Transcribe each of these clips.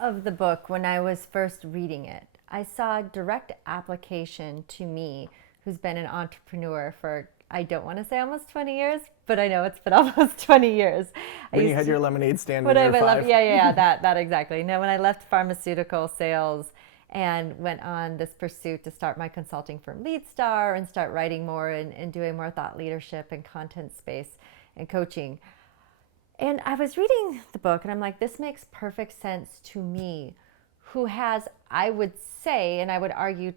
of the book, when I was first reading it, I saw direct application to me, who's been an entrepreneur for, I don't want to say almost 20 years, but I know it's been almost 20 years. When you had your lemonade stand When when I you were left, 5? yeah, that exactly. No, when I left pharmaceutical sales and went on this pursuit to start my consulting firm Lead Star and start writing more and doing more thought leadership and content space and coaching. And I was reading the book and I'm like, this makes perfect sense to me, who has, I would say, and I would argue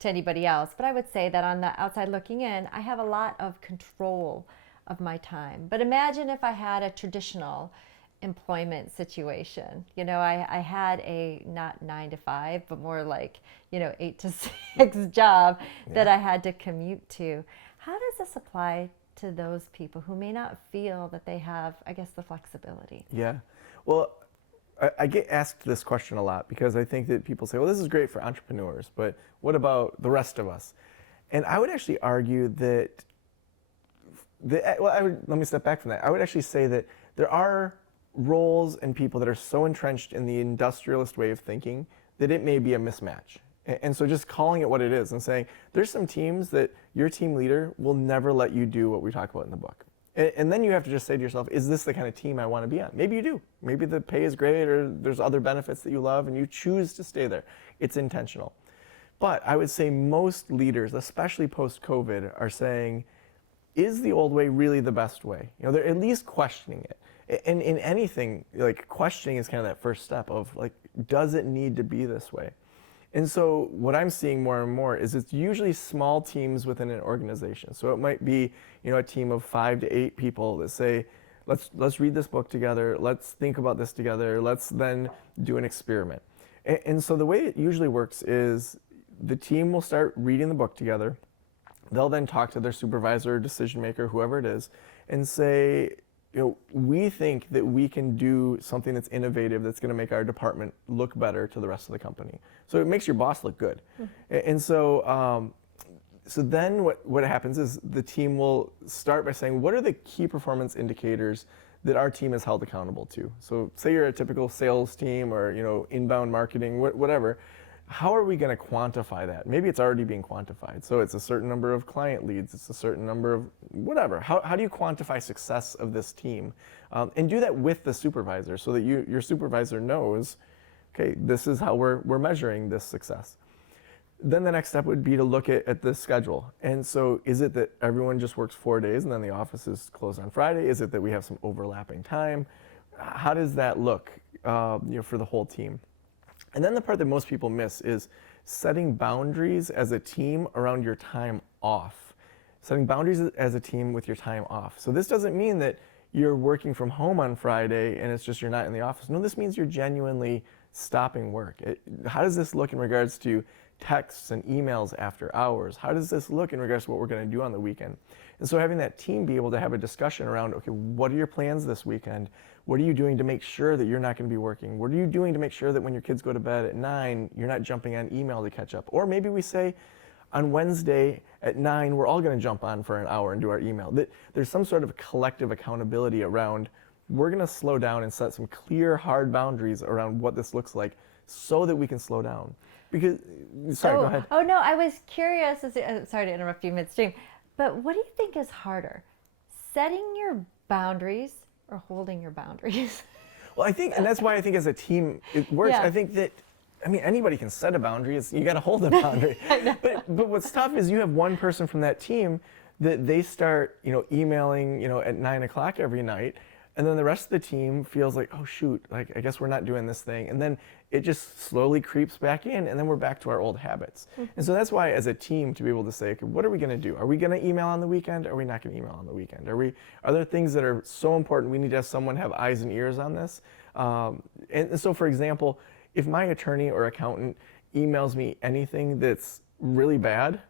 to anybody else, but I would say that on the outside looking in, I have a lot of control of my time. But imagine if I had a traditional employment situation. You know, I had a not 9 to 5, but more like, 8 to 6 job that I had to commute to. How does this apply to those people who may not feel that they have, I guess, the flexibility? Yeah. Well, I get asked this question a lot because I think that people say, well, this is great for entrepreneurs, but what about the rest of us? And I would actually argue that, let me step back from that. I would actually say that there are roles and people that are so entrenched in the industrialist way of thinking that it may be a mismatch. And so just calling it what it is and saying, there's some teams that your team leader will never let you do what we talk about in the book. And then you have to just say to yourself, is this the kind of team I want to be on? Maybe you do. Maybe the pay is great or there's other benefits that you love and you choose to stay there. It's intentional. But I would say most leaders, especially post-COVID, are saying, is the old way really the best way? They're at least questioning it. And in anything, like questioning is kind of that first step of like, does it need to be this way? And so what I'm seeing more and more is it's usually small teams within an organization. So it might be, a team of 5 to 8 people that say, let's read this book together, let's think about this together, let's then do an experiment. And so the way it usually works is the team will start reading the book together. They'll then talk to their supervisor, decision maker, whoever it is, and say, we think that we can do something that's innovative that's going to make our department look better to the rest of the company. So it makes your boss look good. Mm-hmm. And so then what happens is the team will start by saying, what are the key performance indicators that our team is held accountable to? So say you're a typical sales team or inbound marketing, whatever. How are we going to quantify that? Maybe it's already being quantified. So it's a certain number of client leads, it's a certain number of whatever. How do you quantify success of this team? And do that with the supervisor so that your supervisor knows, okay, this is how we're measuring this success. Then the next step would be to look at the schedule. And so is it that everyone just works 4 days and then the office is closed on Friday? Is it that we have some overlapping time? How does that look for the whole team? And then the part that most people miss is setting boundaries as a team around your time off. Setting boundaries as a team with your time off. So this doesn't mean that you're working from home on Friday and it's just you're not in the office. No, this means you're genuinely stopping work. How does this look in regards to texts and emails after hours? How does this look in regards to what we're going to do on the weekend? And so having that team be able to have a discussion around, okay, what are your plans this weekend? What are you doing to make sure that you're not going to be working? What are you doing to make sure that when your kids go to bed at 9, you're not jumping on email to catch up? Or maybe we say on Wednesday at 9, we're all going to jump on for an hour and do our email. There's some sort of collective accountability around, we're going to slow down and set some clear, hard boundaries around what this looks like so that we can slow down. Because, sorry, go ahead. Oh, no, I was curious. Sorry to interrupt you midstream. But what do you think is harder, setting your boundaries or holding your boundaries? Well, I think, and that's why I think as a team it works. Yeah. I think that, anybody can set a boundary. You got to hold a boundary. But what's tough is you have one person from that team that they start, emailing, at 9 o'clock every night. And then the rest of the team feels like, oh shoot, like I guess we're not doing this thing. And then it just slowly creeps back in and then we're back to our old habits. Mm-hmm. And so that's why as a team to be able to say, okay, what are we gonna do? Are we gonna email on the weekend? Are we not gonna email on the weekend? Are there things that are so important we need to have someone have eyes and ears on this? And so for example, if my attorney or accountant emails me anything that's really bad,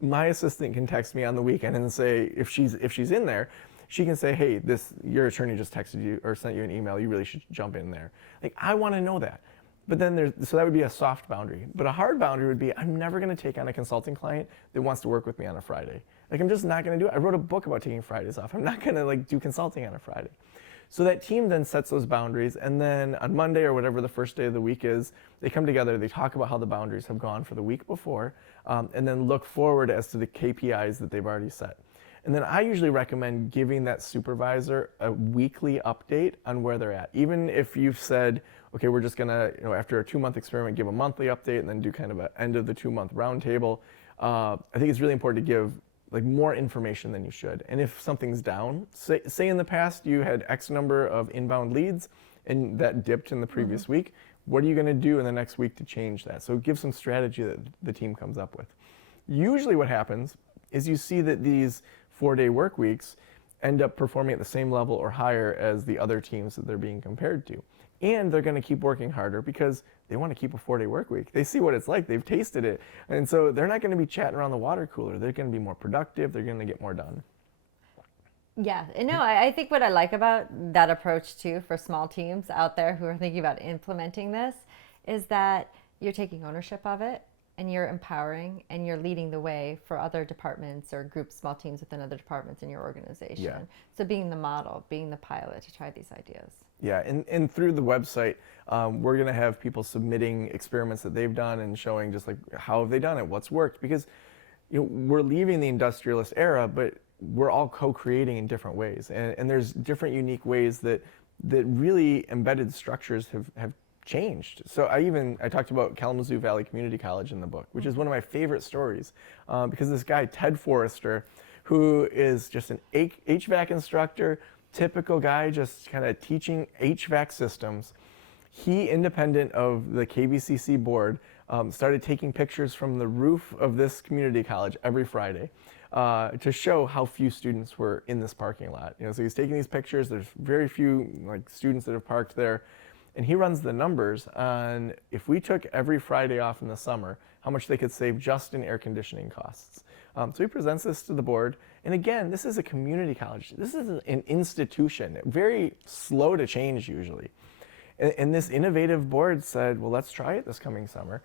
my assistant can text me on the weekend and say, if she's in there, she can say, hey, your attorney just texted you or sent you an email, you really should jump in there. Like, I want to know that. But then so that would be a soft boundary. But a hard boundary would be, I'm never going to take on a consulting client that wants to work with me on a Friday. Like, I'm just not going to do it. I wrote a book about taking Fridays off. I'm not going to do consulting on a Friday. So that team then sets those boundaries, and then on Monday or whatever the first day of the week is, they come together, they talk about how the boundaries have gone for the week before, and then look forward as to the KPIs that they've already set. And then I usually recommend giving that supervisor a weekly update on where they're at. Even if you've said, okay, we're just gonna, after a 2-month experiment, give a monthly update and then do kind of an end of the 2-month roundtable. I think it's really important to give more information than you should. And if something's down, say in the past you had X number of inbound leads and that dipped in the previous week, what are you gonna do in the next week to change that? So give some strategy that the team comes up with. Usually what happens is you see that these 4-day work weeks end up performing at the same level or higher as the other teams that they're being compared to. And they're going to keep working harder because they want to keep a 4-day work week. They see what it's like, they've tasted it. And so they're not going to be chatting around the water cooler. They're going to be more productive, they're going to get more done. Yeah, no, I think what I like about that approach too for small teams out there who are thinking about implementing this is that you're taking ownership of it and you're empowering and you're leading the way for other departments or groups, small teams within other departments in your organization. Yeah. So being the model, being the pilot to try these ideas. Yeah, and through the website, we're going to have people submitting experiments that they've done and showing just how have they done it, what's worked, because we're leaving the industrialist era, but we're all co-creating in different ways, and there's different unique ways that really embedded structures have changed. So I talked about Kalamazoo Valley Community College in the book, which is one of my favorite stories, because this guy Ted Forrester, who is just an HVAC instructor, typical guy just kind of teaching HVAC systems, he, independent of the KVCC board, started taking pictures from the roof of this community college every Friday to show how few students were in this parking lot. So he's taking these pictures. There's very few students that have parked there, and he runs the numbers on if we took every Friday off in the summer, how much they could save just in air conditioning costs. So he presents this to the board, and again, this is a community college. This is an institution, very slow to change usually. And this innovative board said, well, let's try it this coming summer.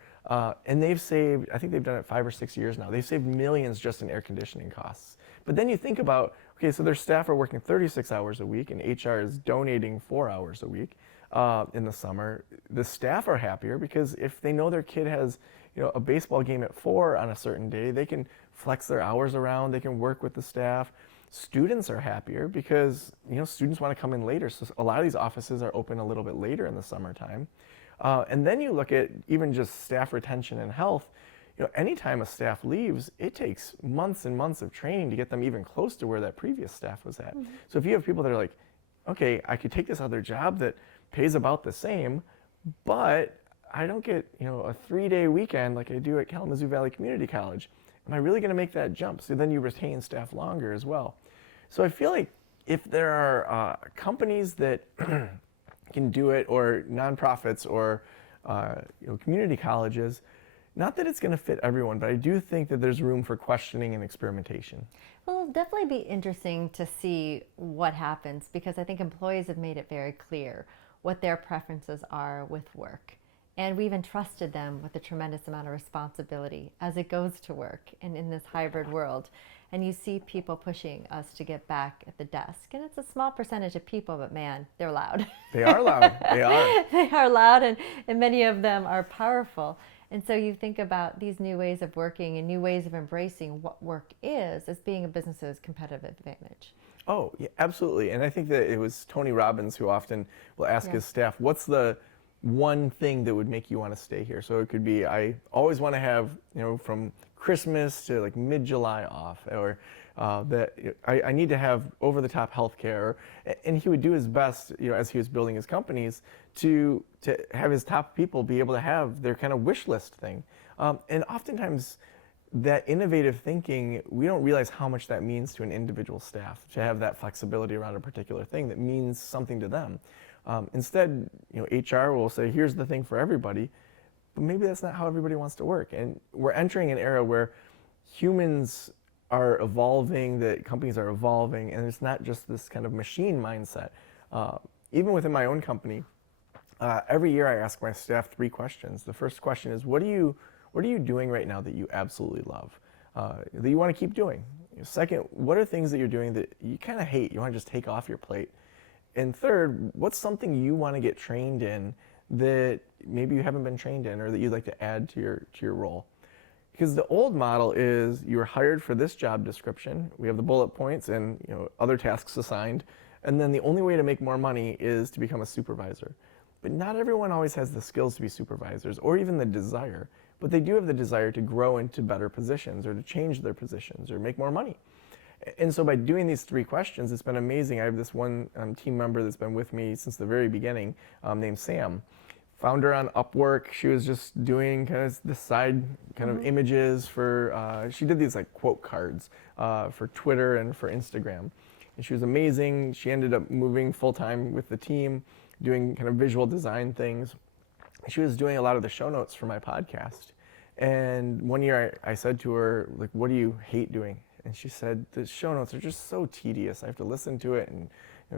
And they've saved, I think they've done it 5 or 6 years now. They've saved millions just in air conditioning costs. But then you think about, okay, so their staff are working 36 hours a week and HR is donating 4 hours a week in the summer. The staff are happier because if they know their kid has a baseball game at 4 on a certain day, they can flex their hours around, they can work with the staff. Students are happier because students want to come in later, so a lot of these offices are open a little bit later in the summertime. And then you look at even just staff retention and health. Anytime a staff leaves, it takes months and months of training to get them even close to where that previous staff was at. Mm-hmm. So if you have people that are like, okay, I could take this other job that pays about the same, but I don't get a 3-day weekend like I do at Kalamazoo Valley Community College. Am I really going to make that jump? So then you retain staff longer as well. So I feel like if there are companies that can do it, or nonprofits, or community colleges, not that it's going to fit everyone, but I do think that there's room for questioning and experimentation. Well, it'll definitely be interesting to see what happens, because I think employees have made it very clear what their preferences are with work. And we've entrusted them with a tremendous amount of responsibility as it goes to work and in this hybrid world. And you see people pushing us to get back at the desk. And it's a small percentage of people, but man, they're loud. They are loud. They are. They are loud, and many of them are powerful. And so you think about these new ways of working and new ways of embracing what work is as being a business's competitive advantage. Oh, yeah, absolutely. And I think that it was Tony Robbins who often will ask his staff, what's the one thing that would make you want to stay here? So it could be, I always want to have, from Christmas to like mid-July off, or that I need to have over-the-top healthcare. And he would do his best, as he was building his companies, to have his top people be able to have their kind of wish list thing. And oftentimes, that innovative thinking, we don't realize how much that means to an individual staff, to have that flexibility around a particular thing that means something to them. Instead, HR will say, here's the thing for everybody, but maybe that's not how everybody wants to work. And we're entering an era where humans are evolving, that companies are evolving, and it's not just this kind of machine mindset. Even within my own company, every year I ask my staff 3 questions. The first question is, what are you doing right now that you absolutely love, that you want to keep doing? Second, what are things that you're doing that you kind of hate, you want to just take off your plate? And third, what's something you want to get trained in that maybe you haven't been trained in or that you'd like to add to your role? Because the old model is you were hired for this job description. We have the bullet points and other tasks assigned. And then the only way to make more money is to become a supervisor. But not everyone always has the skills to be supervisors or even the desire. But they do have the desire to grow into better positions or to change their positions or make more money. And so by doing these 3 questions, it's been amazing. I have this one team member that's been with me since the very beginning named Sam. Found her on Upwork. She was just doing kind of the side kind of images for, she did these like quote cards for Twitter and for Instagram. And she was amazing. She ended up moving full-time with the team, doing kind of visual design things. She was doing a lot of the show notes for my podcast. And one year I said to her, like, what do you hate doing? And she said, the show notes are just so tedious. I have to listen to it and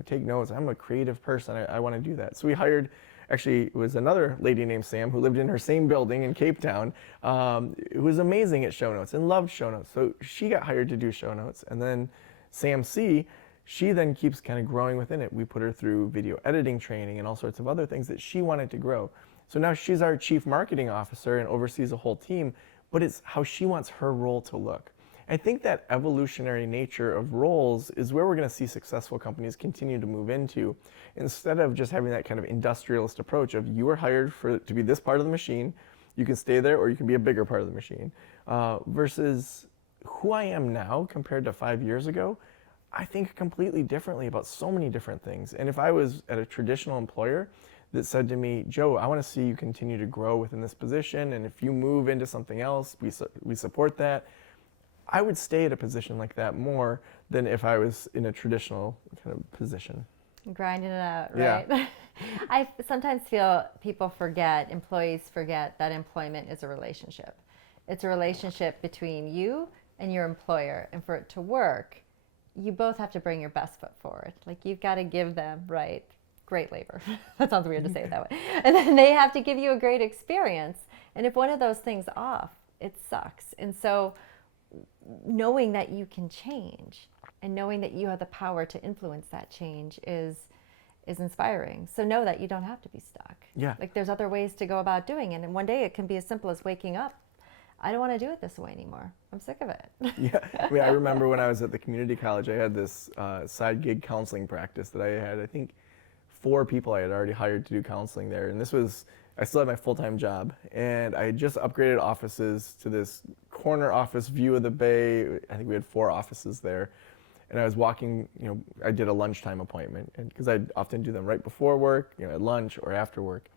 take notes. I'm a creative person. I want to do that. So we hired, actually, it was another lady named Sam who lived in her same building in Cape Town, who was amazing at show notes and loved show notes. So she got hired to do show notes. And then Sam C., she then keeps kind of growing within it. We put her through video editing training and all sorts of other things that she wanted to grow. So now she's our chief marketing officer and oversees a whole team, but it's how she wants her role to look. I think that evolutionary nature of roles is where we're going to see successful companies continue to move into, instead of just having that kind of industrialist approach of you were hired to be this part of the machine, you can stay there or you can be a bigger part of the machine, versus who I am now compared to 5 years ago. I think completely differently about so many different things. And if I was at a traditional employer that said to me, Joe, I want to see you continue to grow within this position, and if you move into something else, we support that, I would stay at a position like that more than if I was in a traditional kind of position. Grinding it out, right? Yeah. I sometimes feel employees forget that employment is a relationship. It's a relationship between you and your employer. And for it to work, you both have to bring your best foot forward. Like, you've got to give them, right, great labor. That sounds weird to say it that way. And then they have to give you a great experience. And if one of those things off, it sucks. And so knowing that you can change and knowing that you have the power to influence that change is inspiring. So know that you don't have to be stuck. Yeah. Like, there's other ways to go about doing it. And one day it can be as simple as waking up. I don't want to do it this way anymore. I'm sick of it. Yeah. I remember when I was at the community college, I had this side gig counseling practice that I had, I think, 4 people I had already hired to do counseling there. And I still had my full-time job. And I had just upgraded offices to this corner office view of the bay. I think we had 4 offices there. And I was walking, I did a lunchtime appointment, and because I'd often do them right before work, at lunch or after work.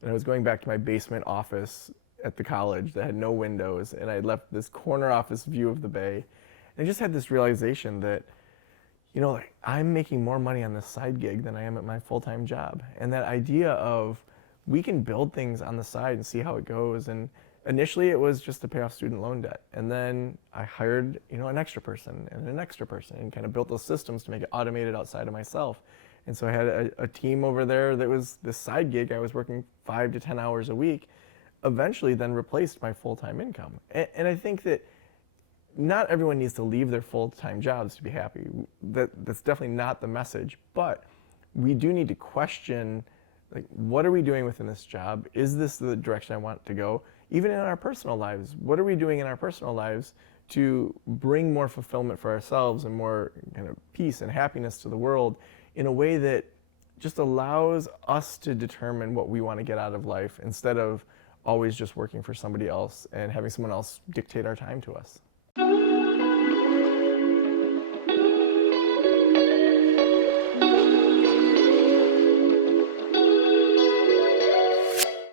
And I was going back to my basement office at the college that had no windows, and I had left this corner office view of the bay. And I just had this realization that, I'm making more money on this side gig than I am at my full-time job. And that idea of we can build things on the side and see how it goes. And initially it was just to pay off student loan debt. And then I hired, an extra person and kind of built those systems to make it automated outside of myself. And so I had a team over there that was this side gig. I was working 5 to 10 hours a week, eventually then replaced my full-time income. And I think that not everyone needs to leave their full-time jobs to be happy. That's definitely not the message. But we do need to question, like, what are we doing within this job? Is this the direction I want to go? Even in our personal lives, what are we doing in our personal lives to bring more fulfillment for ourselves and more kind of peace and happiness to the world in a way that just allows us to determine what we want to get out of life, instead of always just working for somebody else and having someone else dictate our time to us?